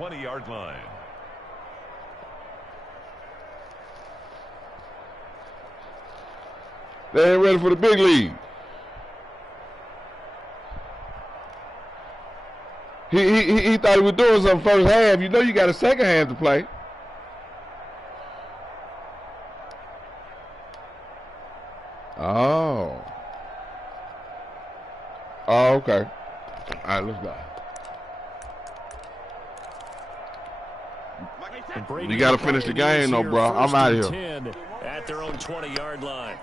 20-yard line. They ain't ready for the big league. He thought he was doing something first half. You know you got a second half to play. Oh. Oh, okay. All right, let's go. You got to finish the game, though, bro. I'm out of here. At their own 20-yard line.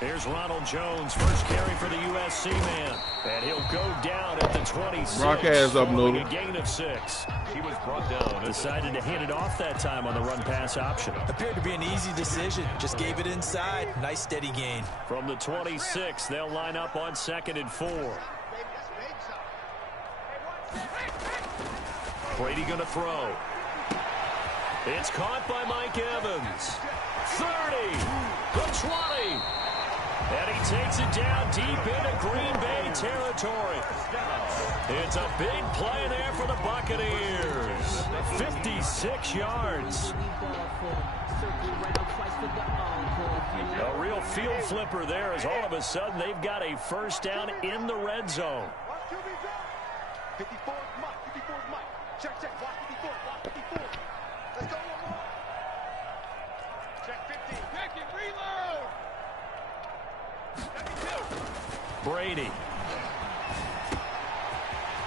Here's Ronald Jones, first carry for the USC man. And he'll go down at the 26. Broadcast up, Noodle. A gain of 6. He was brought down. Decided to hand it off that time on the run-pass option. Appeared to be an easy decision. Just gave it inside. Nice steady gain. From the 26, they'll line up on 2nd and 4. Brady going to throw. It's caught by Mike Evans. 30, the 20. And he takes it down deep into Green Bay territory. It's a big play there for the Buccaneers. 56 yards. A real field flipper there as all of a sudden they've got a first down in the red zone. 54 Mike. Check, block 54, block 54. Let's go. Check 50. Check it, reload. Brady.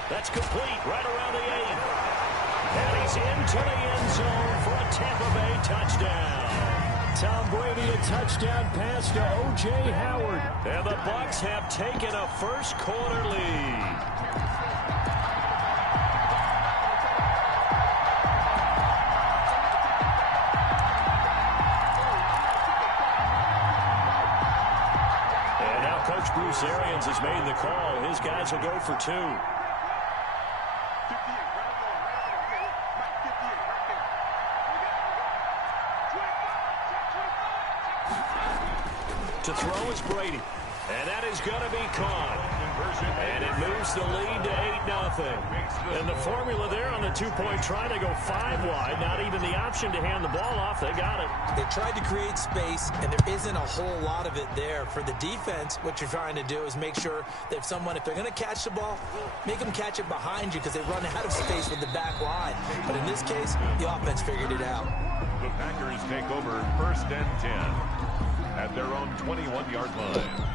That's complete right around the 8. And he's into the end zone for a Tampa Bay touchdown. Tom Brady, a touchdown pass to O.J. Howard. And the Bucs have taken a first quarter lead. Coach Bruce Arians has made the call. His guys will go for 2. To throw is Brady. And that is going to be caught. And it moves the lead to 8-0. And the formula there on the 2-point try to go 5 wide. Not even the option to hand the ball off. They got it. They tried to create space, and there isn't a whole lot of it there. For the defense, what you're trying to do is make sure that if they're going to catch the ball, make them catch it behind you because they run out of space with the back line. But in this case, the offense figured it out. The Packers take over 1st and 10 at their own 21-yard line.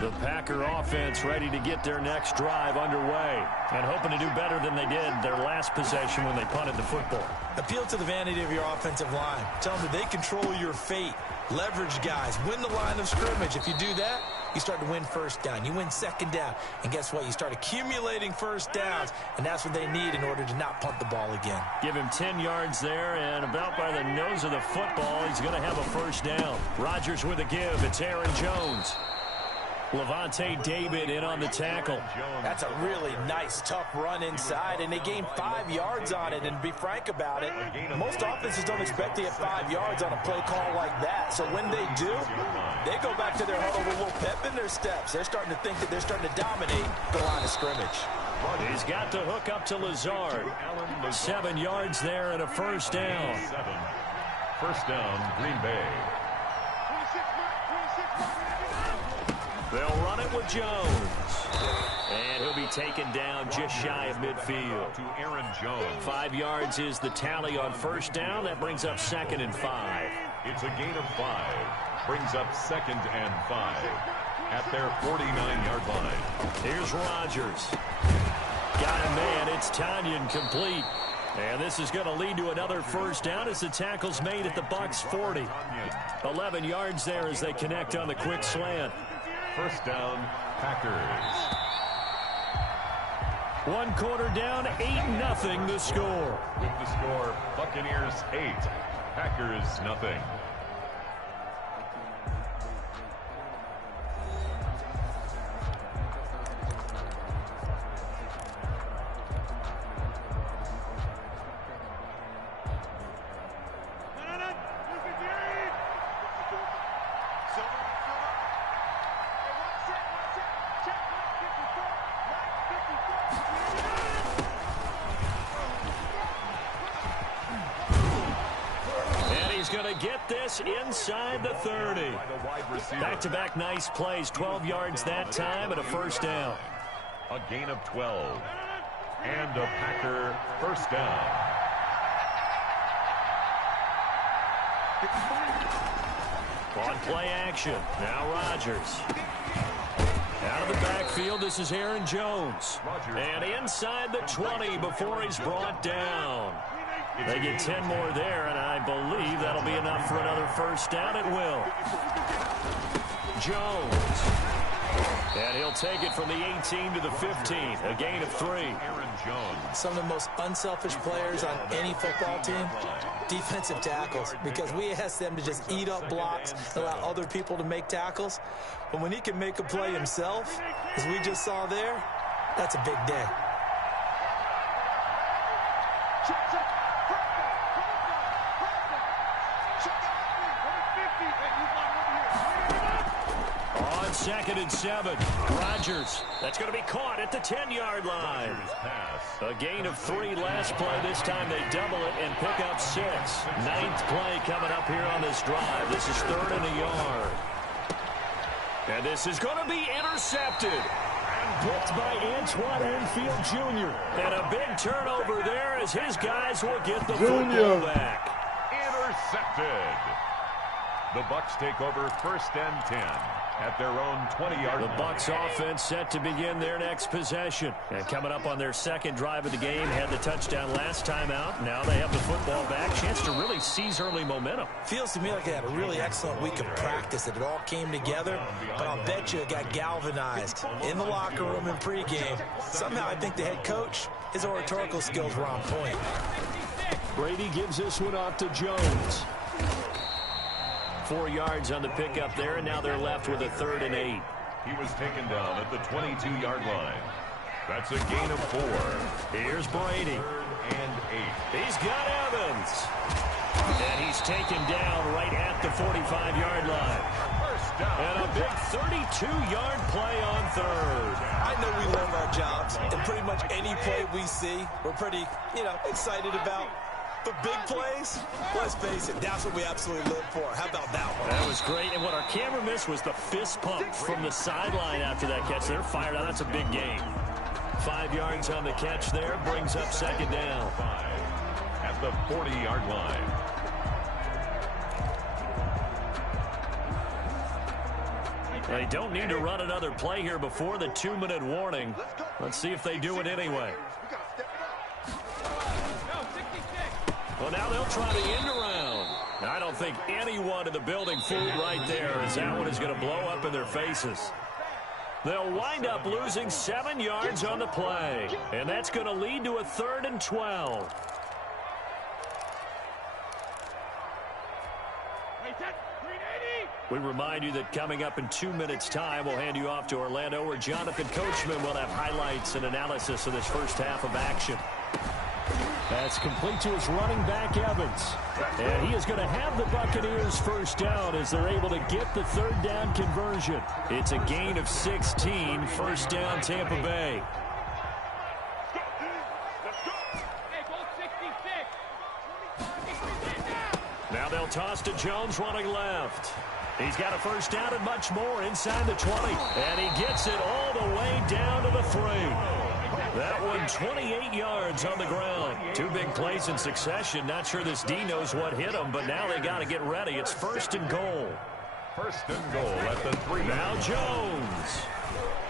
The Packer offense ready to get their next drive underway and hoping to do better than they did their last possession when they punted the football. Appeal to the vanity of your offensive line. Tell them that they control your fate. Leverage guys. Win the line of scrimmage. If you do that, you start to win first down. You win second down. And guess what? You start accumulating first downs, and that's what they need in order to not punt the ball again. Give him 10 yards there, and about by the nose of the football, he's going to have a first down. Rodgers with a give. It's Aaron Jones. Levante David in on the tackle. That's a really nice, tough run inside, and they gained 5 yards on it. And to be frank about it, most offenses don't expect to get 5 yards on a play call like that. So when they do, they go back to their huddle with a little pep in their steps. They're starting to think that they're starting to dominate the line of scrimmage. He's got the hook up to Lazard. 7 yards there and a first down. First down, Green Bay. They'll run it with Jones. And he'll be taken down just shy of midfield. To Aaron Jones. 5 yards is the tally on first down. That brings up 2nd and 5. It's a gain of 5. Brings up 2nd and 5 at their 49-yard line. Here's Rodgers. Got a man. It's Tanyan complete. And this is going to lead to another first down as the tackle's made at the Bucs 40. 11 yards there as they connect on the quick slant. First down, Packers. 1 quarter down, 8-0 the score. With the score, Buccaneers 8, Packers nothing. get this inside the 30. Back-to-back nice plays, 12 yards that time and a first down. A gain of 12. And a Packer first down. On play action. Now Rodgers. Out of the backfield, this is Aaron Jones. And inside the 20 before he's brought down. They get 10 more there, and I believe that'll be enough for another first down. It will. Jones. And he'll take it from the 18 to the 15. A gain of 3. Aaron Jones. Some of the most unselfish players on any football team, defensive tackles, because we ask them to just eat up blocks, allow other people to make tackles. But when he can make a play himself, as we just saw there, that's a big day. On 2nd and 7, Rodgers. That's going to be caught at the 10-yard line. A gain of 3 last play. This time they double it and pick up 6. 9th play coming up here on this drive. This is 3rd and a yard. And this is going to be intercepted. Picked by Antoine Winfield Jr. And a big turnover there as his guys will get the football back. Intercepted. The Bucs take over 1st and 10 at their own 20-yard line. The Bucs offense set to begin their next possession. And coming up on their 2nd drive of the game, had the touchdown last time out. Now they have the football back. Chance to really seize early momentum. Feels to me like they had a really excellent week of practice. It all came together, but I'll bet you it got galvanized in the locker room in pregame. Somehow I think the head coach, his oratorical skills were on point. Brady gives this one off to Jones. 4 yards on the pickup there, and now they're left with a 3rd and 8. He was taken down at the 22-yard line. That's a gain of 4. Here's Brady. 3rd and 8. He's got Evans. And he's taken down right at the 45-yard line. First down. And a big 32-yard play on 3rd. I know we love our jobs, and pretty much any play we see, we're pretty, excited about. But big plays, let's face it, that's what we absolutely live for. How about that one? That was great, and what our camera missed was the fist pump from the sideline after that catch. They're fired out. That's a big gain. 5 yards on the catch there, brings up 2nd down. At the 40-yard line. They don't need to run another play here before the 2-minute warning. Let's see if they do it anyway. Well, now they'll try the end around. I don't think anyone in the building fooled right there, as that one is going to blow up in their faces. They'll wind up losing 7 yards on the play, and that's going to lead to a 3rd and 12. We remind you that coming up in 2 minutes' time, we'll hand you off to Orlando, where Jonathan Coachman will have highlights and analysis of this first half of action. That's complete to his running back, Evans. And he is going to have the Buccaneers first down as they're able to get the 3rd down conversion. It's a gain of 16, first down Tampa Bay. Now they'll toss to Jones running left. He's got a first down and much more inside the 20. And he gets it all the way down to the 3. That one 28 yards on the ground. 2 big plays in succession. Not sure this D knows what hit him, but now they got to get ready. It's 1st and goal. 1st and goal at the 3. Now Jones.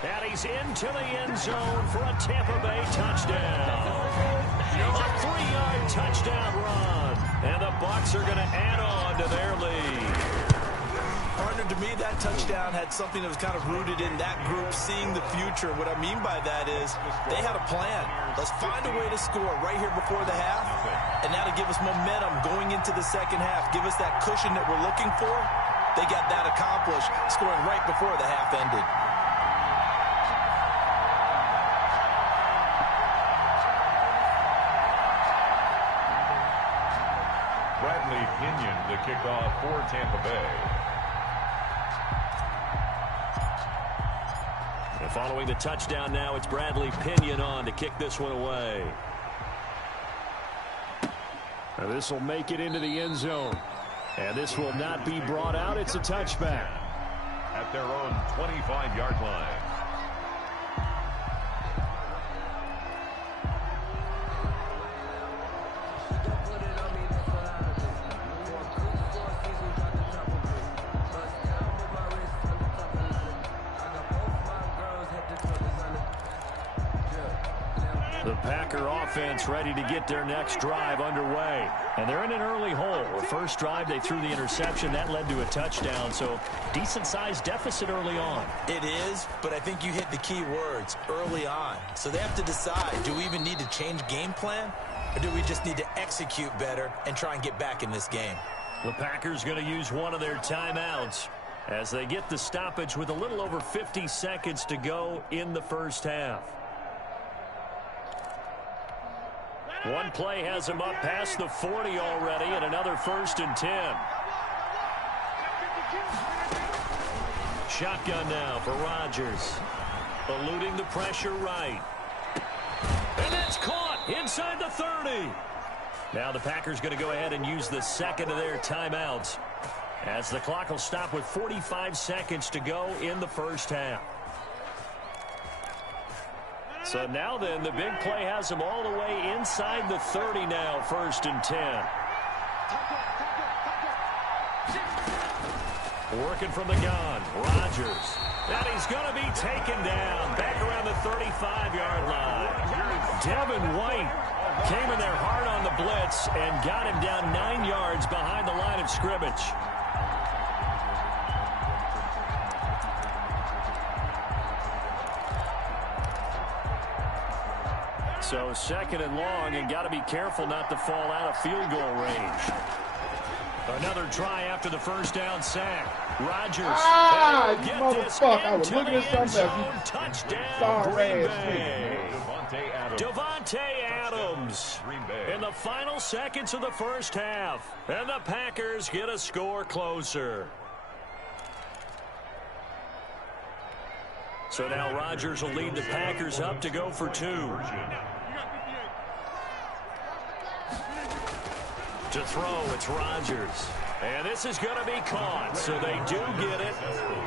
And he's into the end zone for a Tampa Bay touchdown. A 3-yard touchdown run. And the Bucs are going to add on to their lead. Partner, to me, that touchdown had something that was kind of rooted in that group seeing the future. What I mean by that is they had a plan. Let's find a way to score right here before the half, and that'll give us momentum going into the second half, give us that cushion that we're looking for. They got that accomplished, scoring right before the half ended. Bradley Pinion the kickoff for Tampa Bay. And following the touchdown now, it's Bradley Pinion on to kick this one away. And this will make it into the end zone. And this will not be brought out. It's a touchback. At their own 25-yard line. The Packer offense ready to get their next drive underway. And they're in an early hole. The first drive, they threw the interception. That led to a touchdown. So decent-sized deficit early on. It is, but I think you hit the key words, early on. So they have to decide, do we even need to change game plan? Or do we just need to execute better and try and get back in this game? The Packers going to use one of their timeouts as they get the stoppage with a little over 50 seconds to go in the first half. One play has him up past the 40 already, and another 1st and 10. Shotgun now for Rodgers. Eluding the pressure right. And that's caught inside the 30. Now the Packers going to go ahead and use the second of their timeouts as the clock will stop with 45 seconds to go in the first half. So now then, the big play has them all the way inside the 30 now, 1st and 10. Working from the gun, Rodgers. And he's going to be taken down back around the 35-yard line. Devin White came in there hard on the blitz and got him down 9 yards behind the line of scrimmage. So 2nd and long, and got to be careful not to fall out of field goal range. Another try after the first down sack. Rodgers. You motherfucker. I was looking at something else. Touchdown, Green Bay. Devontae Adams in the final seconds of the first half. And the Packers get a score closer. So now Rodgers will lead the Packers up to go for 2. To throw, it's Rodgers. And this is going to be caught, so they do get it.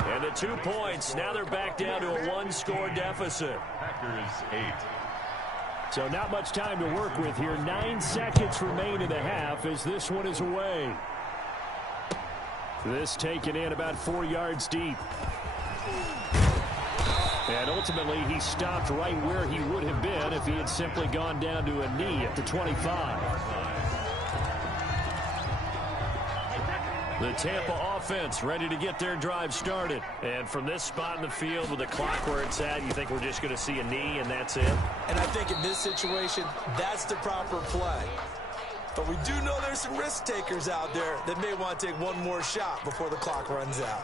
And the 2 points, now they're back down to a 1-score deficit. Packers 8. So not much time to work with here. 9 seconds remain in the half as this one is away. This taken in about 4 yards deep. And ultimately, he stopped right where he would have been if he had simply gone down to a knee at the 25. The Tampa offense ready to get their drive started. And from this spot in the field with the clock where it's at, you think we're just going to see a knee and that's it? And I think in this situation, that's the proper play. But we do know there's some risk takers out there that may want to take one more shot before the clock runs out.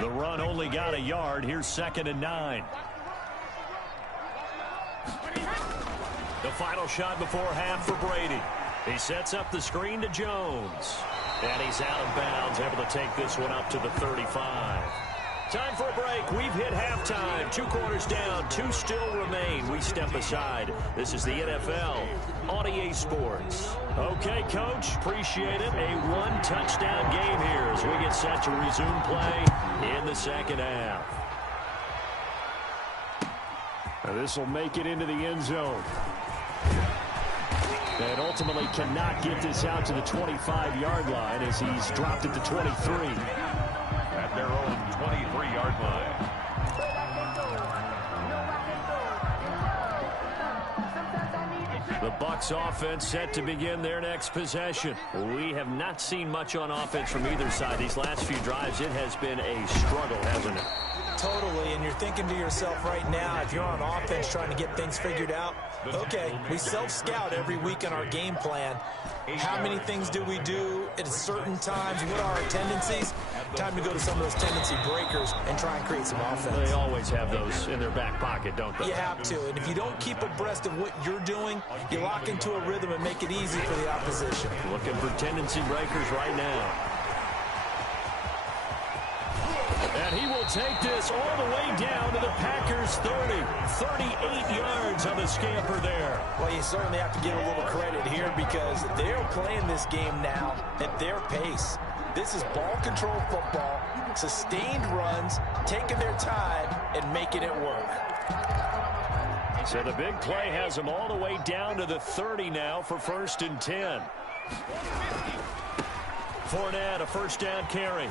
The run only got a yard. Here's 2nd and 9. The final shot before half for Brady. He sets up the screen to Jones. And he's out of bounds, able to take this one up to the 35. Time for a break. We've hit halftime. 2 quarters down. 2 still remain. We step aside. This is the NFL on EA Sports. Okay, Coach. Appreciate it. A 1-touchdown game here as we get set to resume play in the second half. This will make it into the end zone. And ultimately cannot get this out to the 25-yard line as he's dropped it to 23. At their own 23-yard line. The Bucs offense set to begin their next possession. We have not seen much on offense from either side. These last few drives, it has been a struggle, hasn't it? Totally, and you're thinking to yourself right now, if you're on offense trying to get things figured out, okay, we self-scout every week in our game plan. How many things do we do at certain times? What are our tendencies? time to go to some of those tendency breakers and try and create some offense. They always have those in their back pocket, don't they? You have to, and if you don't keep abreast of what you're doing, you lock into a rhythm and make it easy for the opposition. Looking for tendency breakers right now. And he will take this all the way down to the Packers' 30. 38 yards on the scamper there. Well, you certainly have to give a little credit here because they're playing this game now at their pace. This is ball control football, sustained runs, taking their time, and making it work. So the big play has them all the way down to the 30 now for 1st and 10. Fournette, a first down carry.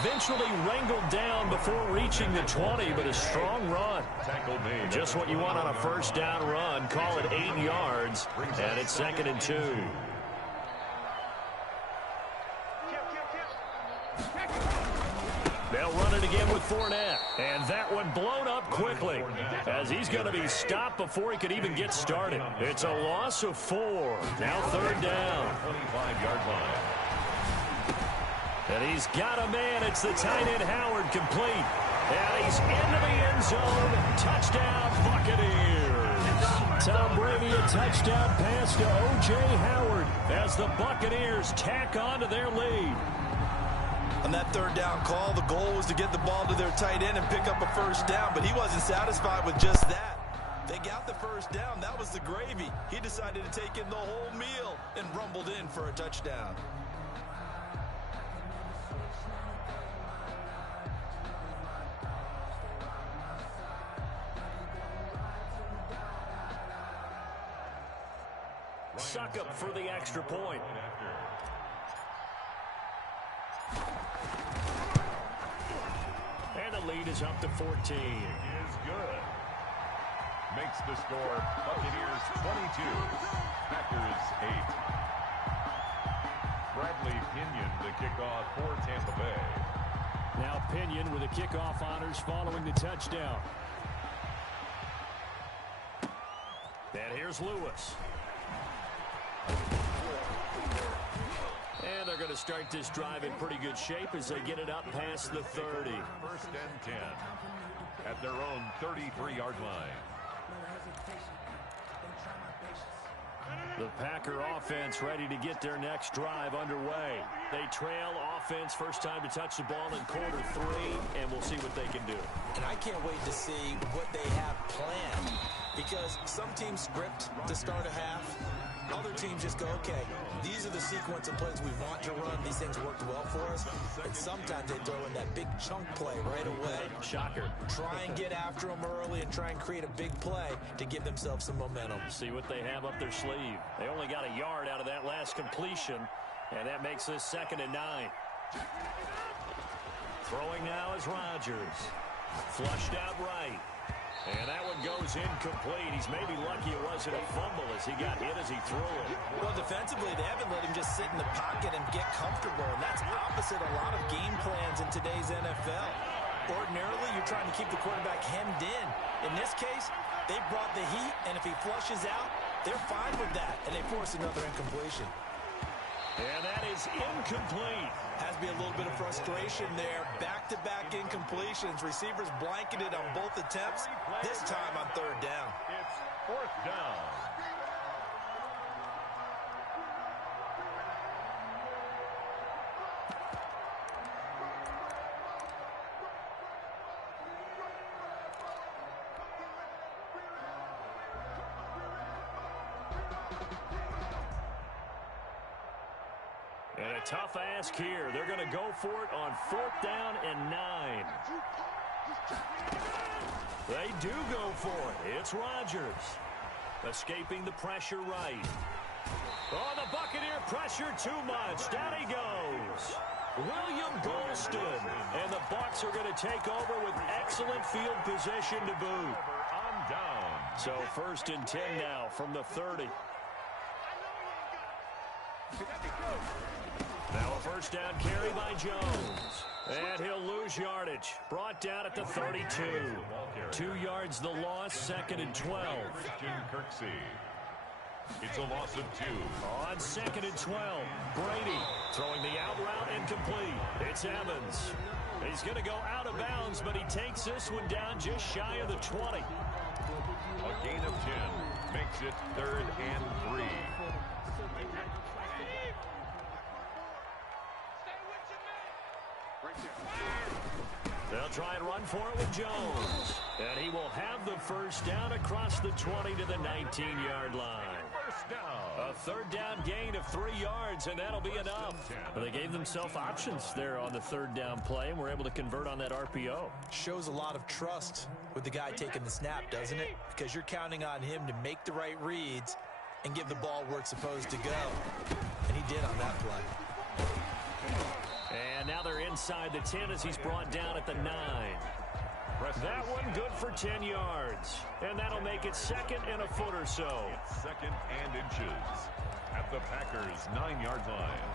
Eventually wrangled down before reaching the 20, but a strong run. Just what you want on a first down run. Call it 8 yards, and it's 2nd and 2. They'll run it again with Fournette, and that one blown up quickly as he's going to be stopped before he could even get started. It's a loss of 4. Now 3rd down. 25-yard line. And he's got a man. It's the tight end Howard, complete. And he's into the end zone. Touchdown, Buccaneers. Tom Brady, a touchdown pass to O.J. Howard as the Buccaneers tack on to their lead. On that 3rd down call, the goal was to get the ball to their tight end and pick up a first down, but he wasn't satisfied with just that. They got the first down. That was the gravy. He decided to take in the whole meal and rumbled in for a touchdown. Suck up for the extra point. And the lead is up to 14. Is good. Makes the score Buccaneers 22, Packers 8. Bradley Pinion the kickoff for Tampa Bay. Now Pinion with the kickoff honors following the touchdown. And here's Lewis. And they're going to start this drive in pretty good shape as they get it up past the 30. 1st and 10 at their own 33-yard line. The Packer offense ready to get their next drive underway. They trail offense, first time to touch the ball in quarter 3, and we'll see what they can do. And I can't wait to see what they have planned because some teams script to start a half. Other teams just go, okay, these are the sequence of plays we want to run. These things worked well for us. And sometimes they throw in that big chunk play right away. Shocker. Try and get after them early and try and create a big play to give themselves some momentum. See what they have up their sleeve. They only got a yard out of that last completion, and that makes this 2nd and 9. Throwing now is Rodgers. Flushed out right. And that one goes incomplete. He's maybe lucky it wasn't a fumble as he got hit as he threw it. Well, defensively, they haven't let him just sit in the pocket and get comfortable. And that's opposite a lot of game plans in today's NFL. Ordinarily, you're trying to keep the quarterback hemmed in. In this case, they brought the heat, and if he flushes out, they're fine with that. And they force another incompletion. And that is incomplete. Has to be a little bit of frustration there. Back-to-back incompletions. Receivers blanketed on both attempts, this time on 3rd down. It's 4th down. And a tough ask here. They're going to go for it on 4th down and 9. They do go for it. It's Rodgers. Escaping the pressure right. Oh, the Buccaneer pressure too much. Down he goes. William Golston. And the Bucs are going to take over with excellent field position to boot. On down. So 1st and 10 now from the 30. Now a first down carry by Jones. And he'll lose yardage. Brought down at the 32. 2 yards the loss, 2nd and 12. Christian Kirksey. It's a loss of 2. On 2nd and 12, Brady throwing the out route incomplete. It's Evans. He's going to go out of bounds, but he takes this one down just shy of the 20. A gain of 10 makes it 3rd and 3. They'll try and run for it with Jones. And he will have the first down across the 20 to the 19-yard line. First down. A 3rd down gain of 3 yards, and that'll be enough. But they gave themselves options there on the 3rd down play, and were able to convert on that RPO. Shows a lot of trust with the guy taking the snap, doesn't it? Because you're counting on him to make the right reads and give the ball where it's supposed to go. And he did on that play. And now they're inside the 10 as he's brought down at the 9. That one good for 10 yards. And that'll make it 2nd and a foot or so. It's 2nd and inches at the Packers' 9-yard line.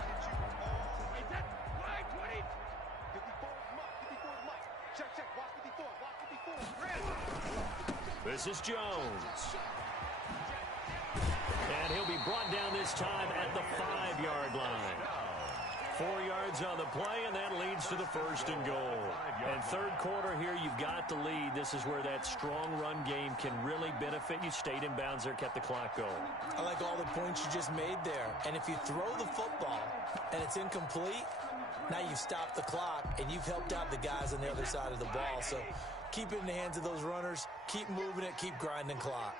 This is Jones. And he'll be brought down this time at the 5-yard line. 4 yards on the play, and that leads to the 1st and goal. And 3rd quarter here, you've got the lead. This is where that strong run game can really benefit you. Stayed in bounds there, kept the clock going. I like all the points you just made there. And if you throw the football and it's incomplete, now you've stopped the clock, and you've helped out the guys on the other side of the ball. So keep it in the hands of those runners. Keep moving it. Keep grinding clock.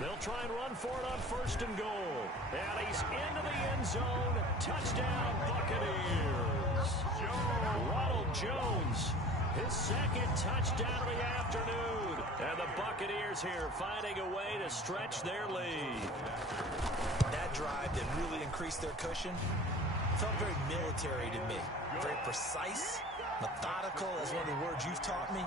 They'll try and run for it on 1st and goal. And he's into the end zone. Touchdown, Buccaneers. Ronald Jones, his 2nd touchdown of the afternoon. And the Buccaneers here finding a way to stretch their lead. That drive that really increased their cushion felt very military to me. Very precise, methodical. That's one of the words you've taught me.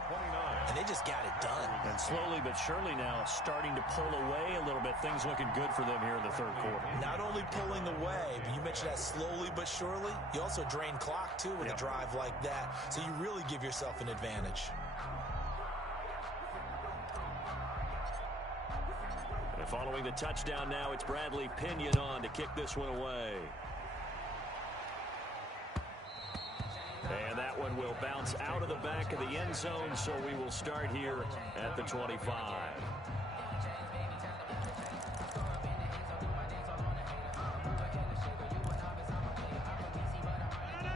And they just got it done. And slowly but surely now starting to pull away a little bit. Things looking good for them here in the 3rd quarter. Not only pulling away, but you mentioned that slowly but surely. You also drain clock, too, with a drive like that. So you really give yourself an advantage. And following the touchdown now, it's Bradley Pinion on to kick this one away. And that one will bounce out of the back of the end zone, so we will start here at the 25.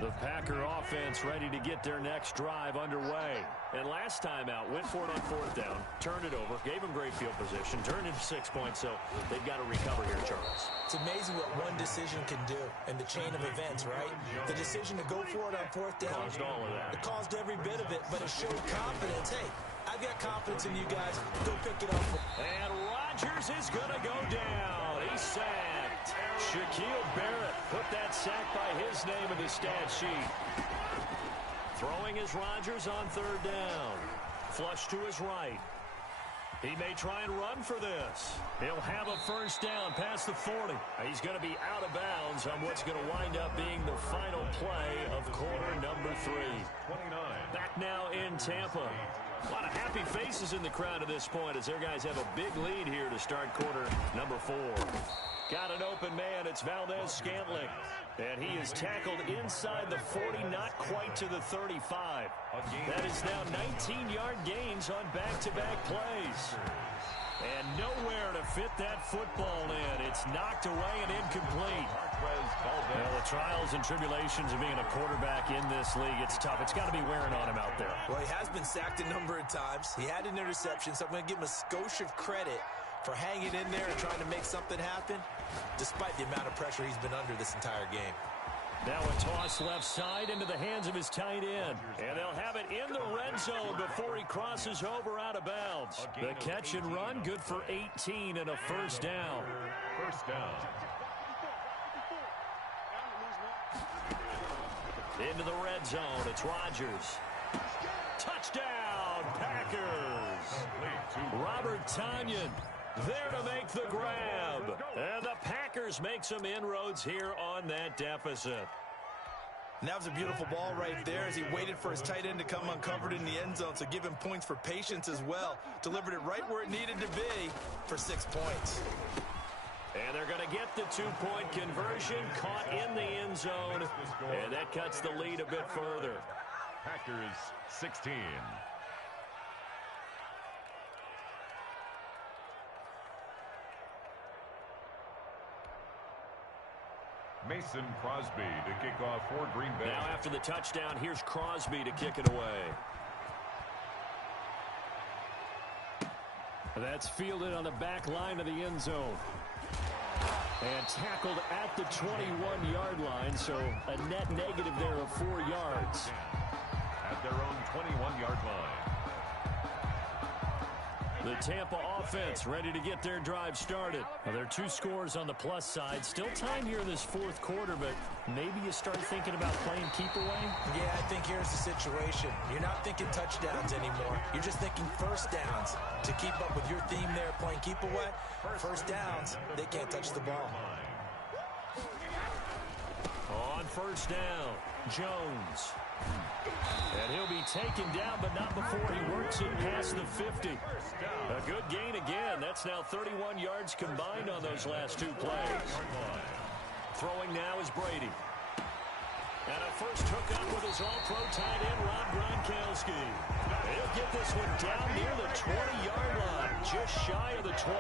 The Packer offense ready to get their next drive underway. And last time out, went for it on 4th down, turned it over, gave them great field position, turned into 6 points, so they've got to recover here, Charles. It's amazing what one decision can do in the chain of events, right? The decision to go for it on 4th down. Caused all of that. It caused every bit of it, but it showed confidence. Hey, I've got confidence in you guys. Go pick it up. And Rodgers is going to go down. He's sacked. Shaquille Barrett put that sack by his name in the stat sheet. Throwing is Rodgers on 3rd down. Flush to his right. He may try and run for this. He'll have a 1st down past the 40. He's going to be out of bounds on what's going to wind up being the final play of quarter number 3. 29. Back now in Tampa. A lot of happy faces in the crowd at this point as their guys have a big lead here to start quarter number 4. Got an open man. It's Valdez-Scantling. And he is tackled inside the 40, not quite to the 35. That is now 19-yard gains on back-to-back plays. And nowhere to fit that football in. It's knocked away and incomplete. Well, the trials and tribulations of being a quarterback in this league, it's tough. It's got to be wearing on him out there. Well, he has been sacked a number of times. He had an interception, so I'm going to give him a skosh of credit for hanging in there and trying to make something happen, despite the amount of pressure he's been under this entire game. Now a toss left side into the hands of his tight end. And they'll have it in the red zone before he crosses over out of bounds. The catch and run, good for 18 and a 1st down. 1st down. Into the red zone, it's Rodgers. Touchdown, Packers. Robert Tonyan there to make the grab. And the Packers make some inroads here on that deficit. And that was a beautiful ball right there as he waited for his tight end to come uncovered in the end zone, so give him points for patience as well. Delivered it right where it needed to be for 6 points. And they're going to get the two-point conversion, caught in the end zone, and that cuts the lead a bit further. Packers 16. Mason Crosby to kick off for Green Bay. Now after the touchdown, here's Crosby to kick it away. That's fielded on the back line of the end zone. And tackled at the 21-yard line, so a net negative there of 4 yards. At their own 21-yard line. The Tampa offense ready to get their drive started. Well, there are 2 scores on the plus side. Still time here in this fourth quarter, but maybe you start thinking about playing keep away? Yeah, I think here's the situation. You're not thinking touchdowns anymore. You're just thinking first downs. To keep up with your theme there, playing keep away, first downs, they can't touch the ball. On first down, Jones. And he'll be taken down, but not before he works it past the 50. A good gain again. That's now 31 yards combined on those last 2 plays. Throwing now is Brady. And a first hookup with his all-pro tight end, Rob Gronkowski. He'll get this one down near the 20-yard line, just shy of the 20.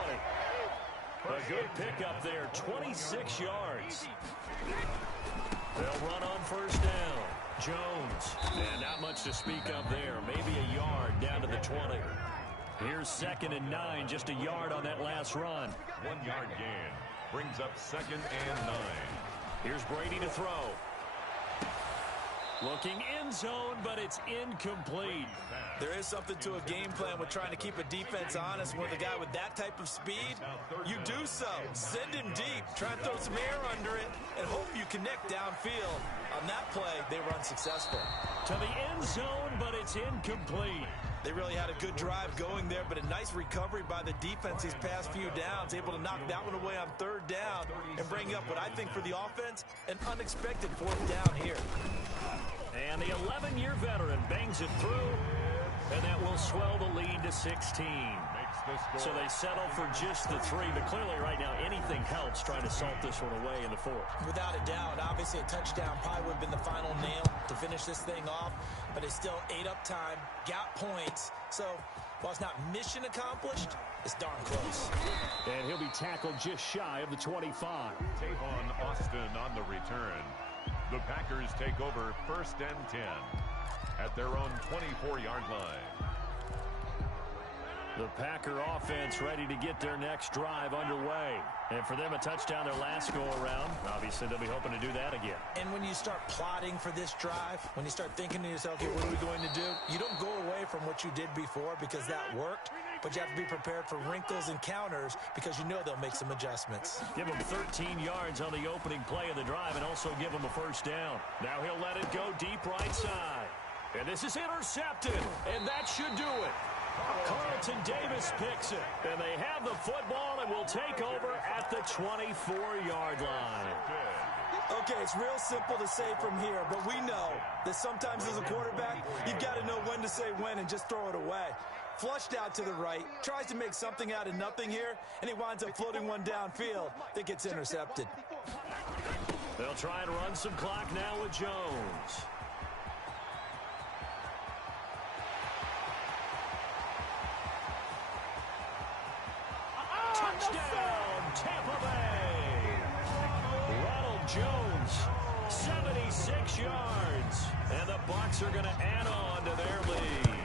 A good pickup there, 26 yards. They'll run on first down. Jones. And not much to speak of there. Maybe a yard down to the 20. Here's 2nd and 9, just a yard on that last run. 1-yard gain. Brings up 2nd and 9. Here's Brady to throw. Looking end zone, but it's incomplete. There is something to a game plan with trying to keep a defense honest. With a guy with that type of speed, you do so. Send him deep. Try and throw some air under it and hope you connect downfield. On that play, they were unsuccessful. To the end zone, but it's incomplete. They really had a good drive going there, but a nice recovery by the defense these past few downs, able to knock that one away on 3rd down and bring up what I think for the offense, an unexpected 4th down here. And the 11-year veteran bangs it through, and that will swell the lead to 16. So they settle for just the 3, but clearly right now anything helps trying to salt this one away in the 4th. Without a doubt, obviously a touchdown probably would have been the final nail to finish this thing off, but it's still ate up time, got points, so while it's not mission accomplished, it's darn close. And he'll be tackled just shy of the 25. Tavon Austin on the return. The Packers take over 1st and 10 at their own 24-yard line. The Packer offense ready to get their next drive underway. And for them, a touchdown their last go-around. Obviously, they'll be hoping to do that again. And when you start plotting for this drive, when you start thinking to yourself, okay, what are we going to do? You don't go away from what you did before because that worked, but you have to be prepared for wrinkles and counters because you know they'll make some adjustments. Give him 13 yards on the opening play of the drive and also give him a first down. Now he'll let it go deep right side. And this is intercepted, and that should do it. Carlton Davis picks it, and they have the football and will take over at the 24-yard line. Okay, it's real simple to say from here, but we know that sometimes as a quarterback, you've got to know when to say when and just throw it away. Flushed out to the right, tries to make something out of nothing here, and he winds up floating one downfield that gets intercepted. They'll try and run some clock now with Jones. Touchdown, Tampa Bay! Ronald Jones, 76 yards. And the Bucs are going to add on to their lead.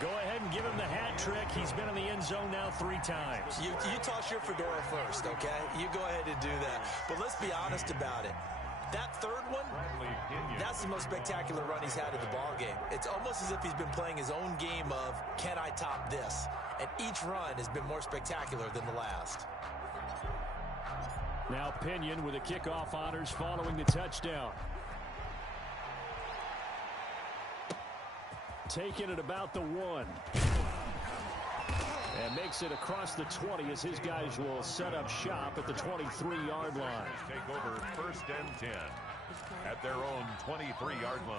Go ahead and give him the hat trick. He's been in the end zone now 3 times. You toss your fedora first, okay? You go ahead and do that. But let's be honest about it. That 3rd one, that's the most spectacular run he's had in the ballgame. It's almost as if he's been playing his own game of, can I top this? And each run has been more spectacular than the last. Now Pinion with the kickoff honors following the touchdown. Taking it about the 1. And makes it across the 20 as his guys will set up shop at the 23-yard line. Take over 1st and 10. at their own 23-yard line.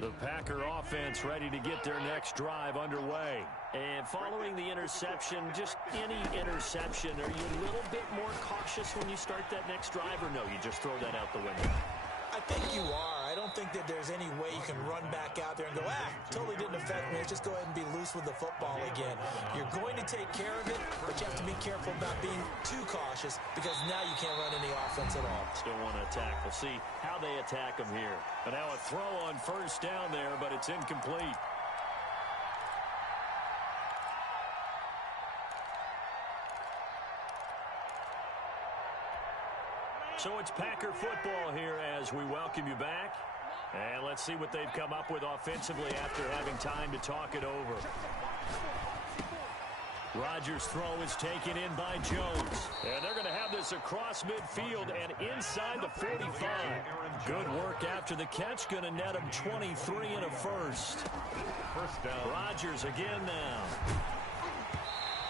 The Packer offense ready to get their next drive underway. And following the interception, just any interception, are you a little bit more cautious when you start that next drive, or no, you just throw that out the window? I think you are. I don't think that there's any way you can run back out there and go, totally didn't affect me. Let's just go ahead and be loose with the football again. You're going to take care of it, but you have to be careful about being too cautious because now you can't run any offense at all. Still want to attack. We'll see how they attack them here. And now a throw on first down there, but it's incomplete. So it's Packer football here as we welcome you back. And let's see what they've come up with offensively after having time to talk it over. Rodgers' throw is taken in by Jones. And they're going to have this across midfield and inside the 45. Good work after the catch. Going to net him 23 and a first. First down. Rodgers again now.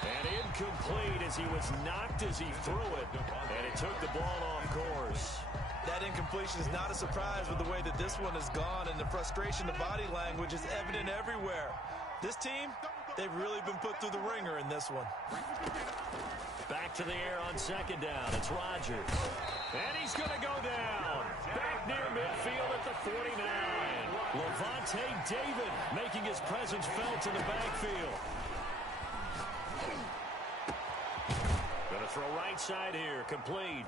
And incomplete as he was knocked as he threw it. And it took the ball off course. That incompletion is not a surprise with the way that this one has gone, and the frustration, the body language is evident everywhere. This team, they've really been put through the ringer in this one. Back to the air on second down. It's Rodgers. And he's going to go down. Back near midfield at the 49. Levante David making his presence felt in the backfield. Going to throw right side here, complete.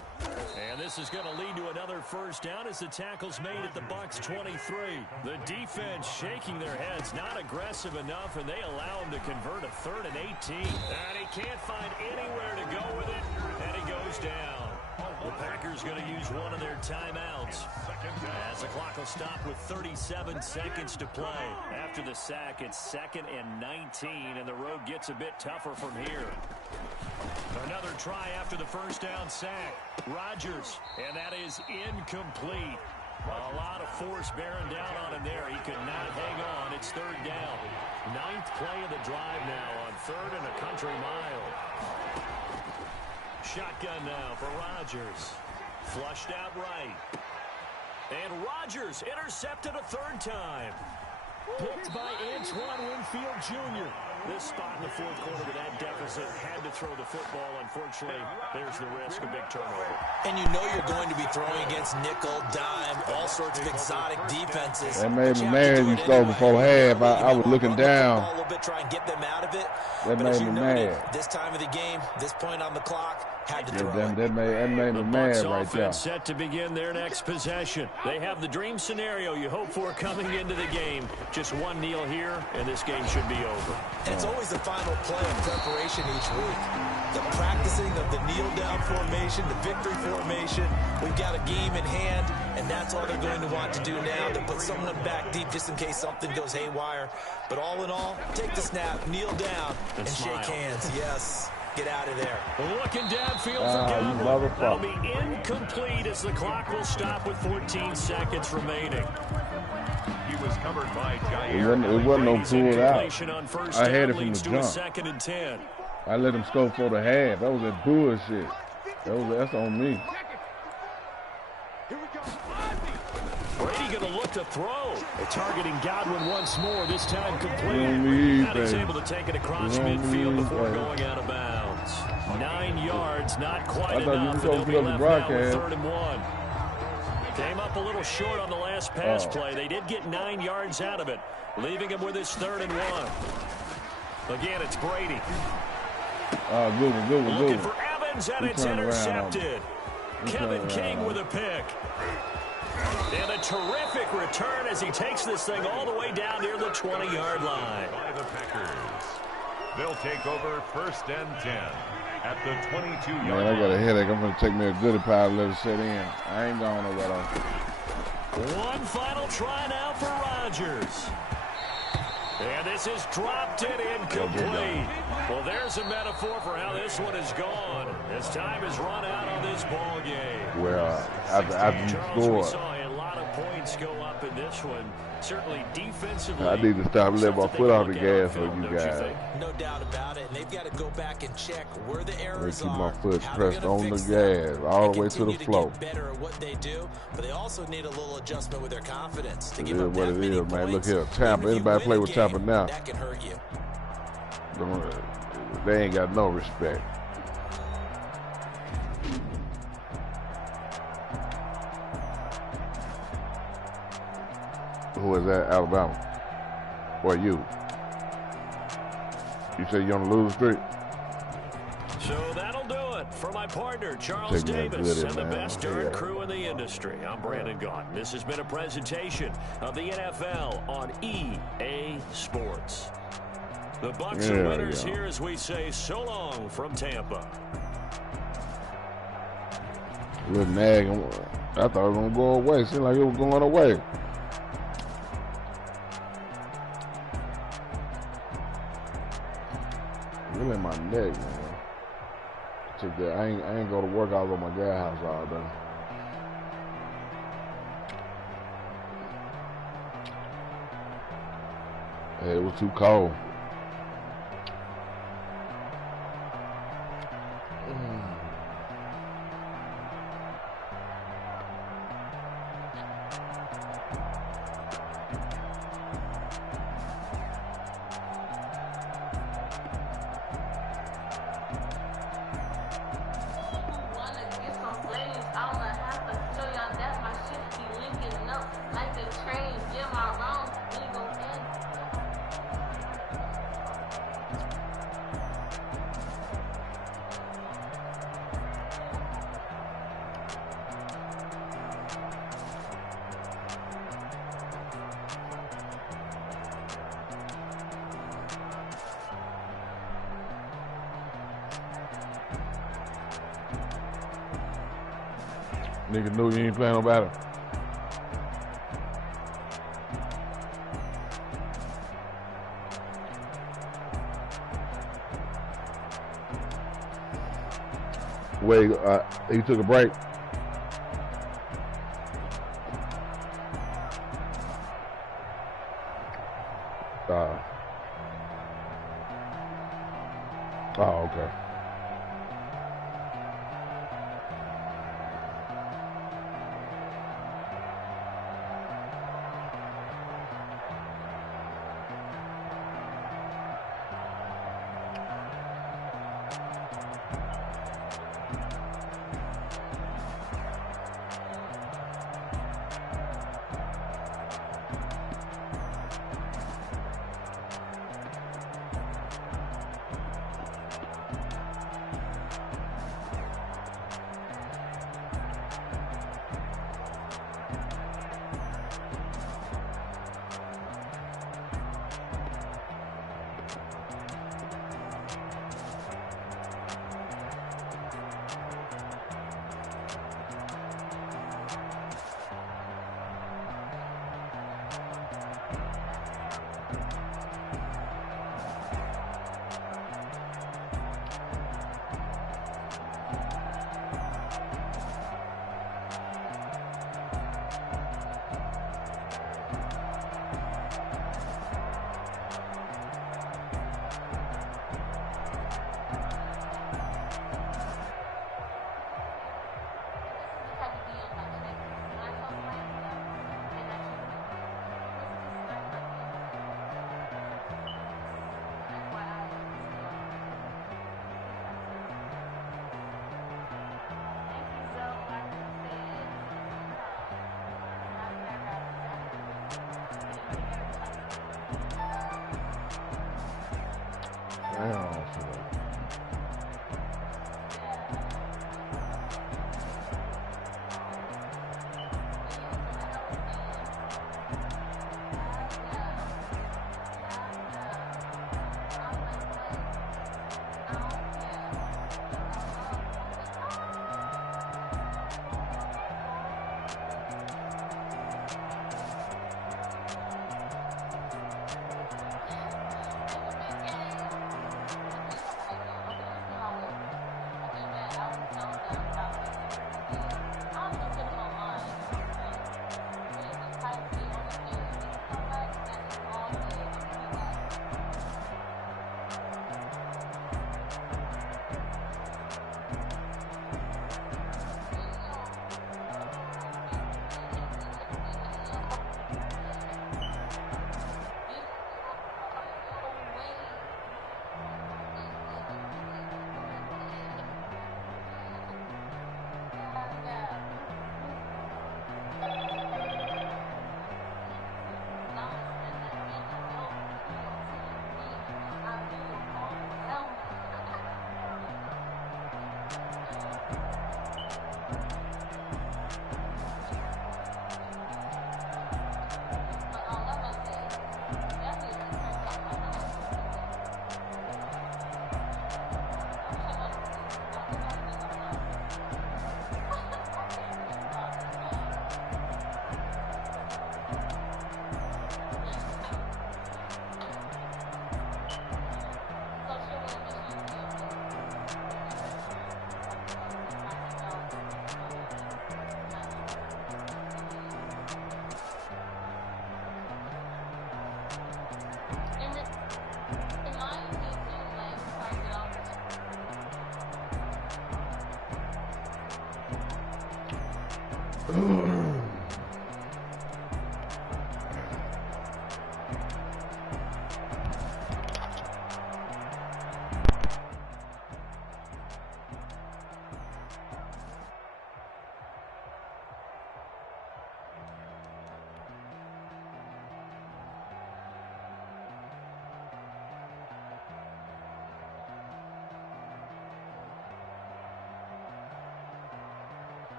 And this is going to lead to another first down as the tackle's made at the Bucs 23. The defense shaking their heads, not aggressive enough, and they allow him to convert a 3rd and 18. And he can't find anywhere to go with it, and he goes down. The Packers going to use one of their timeouts as the clock will stop with 37 seconds to play. After the sack, it's 2nd and 19, and the road gets a bit tougher from here. Another try after the first down sack. Rodgers, and that is incomplete. A lot of force bearing down on him there. He could not hang on. It's 3rd down. 9th play of the drive now on 3rd and a country mile. Shotgun now for Rodgers. Flushed out right. And Rodgers intercepted a 3rd time. Picked by Antoine Winfield Jr. This spot in the 4th quarter with that deficit had to throw the football. Unfortunately, there's the risk of big turnover. And you know you're going to be throwing against nickel, dime, all sorts of exotic defenses. That made me mad. You scored before half. I was looking down. A little bit, try and get them out of it. That made me mad. This time of the game, this point on the clock, had to throw it. That made me mad right there. Set to begin their next possession. They have the dream scenario you hope for coming into the game. Just one kneel here, and this game should be over. And it's always the final play of preparation each week. The practicing of the kneel-down formation, the victory formation. We've got a game in hand, and that's all they're going to want to do now, to put someone back deep just in case something goes haywire. But all in all, take the snap, kneel down, and shake hands. Yes. Get out of there. Looking downfield for Godwin. That'll be incomplete as the clock will stop with 14 seconds remaining. He was covered by Jair. It wasn't no pull out. I had it from the jump. 2nd and 10. I let him score for the half. That was that bullshit. That's on me. Brady going to look to throw. They're targeting Godwin once more, this time complete. And he's able to take it across midfield before going out of bounds. 9 yards, not quite enough. And they'll be left now with 3rd and 1. Came up a little short on the last pass play. They did get 9 yards out of it, leaving him with his 3rd and 1. Again, it's Brady. Good one. Looking for Evans, and it's intercepted. Kevin King with a pick. And a terrific return as he takes this thing all the way down near the 20-yard line. By the Packers. They'll take over 1st and 10 at the 22-yard line. Man, I got a headache. I'm going to take me a goodie pile and let it sit in. I ain't going nowhere though. One final try now for Rodgers. And this is dropped in incomplete. Well, there's a metaphor for how this one is gone. As time has run out on this ball game. Well, after you scored. We saw a lot of points go up in this one. Certainly defensively. I need to stop letting my foot off the gas for you guys. No doubt about it. And they've got to go back and check where the errors keep are. my foot pressed on the gas all the way to the floor. Get better at what they do, but they also need a little adjustment with their confidence to give It up is what that it many is, man. Look points. here, Tampa. Anybody play with Tampa now? That can hurt you. They ain't got no respect. Who is that? Alabama. Or you? You say you on the losing streak? So that'll do it for my partner, Charles Davis, and the best darn crew in the industry. I'm Brandon Gaudin. This has been a presentation of the NFL on EA Sports. The Bucs are winners here as we say so long from Tampa. Little nag. I thought it was going to go away. Seemed like it was going away. Really in my neck, man. Took that. I ain't go to work. I was on my gas house all day. Hey, it was too cold. Nigga knew you ain't playing no battle. Wait, he took a break. Oh, okay.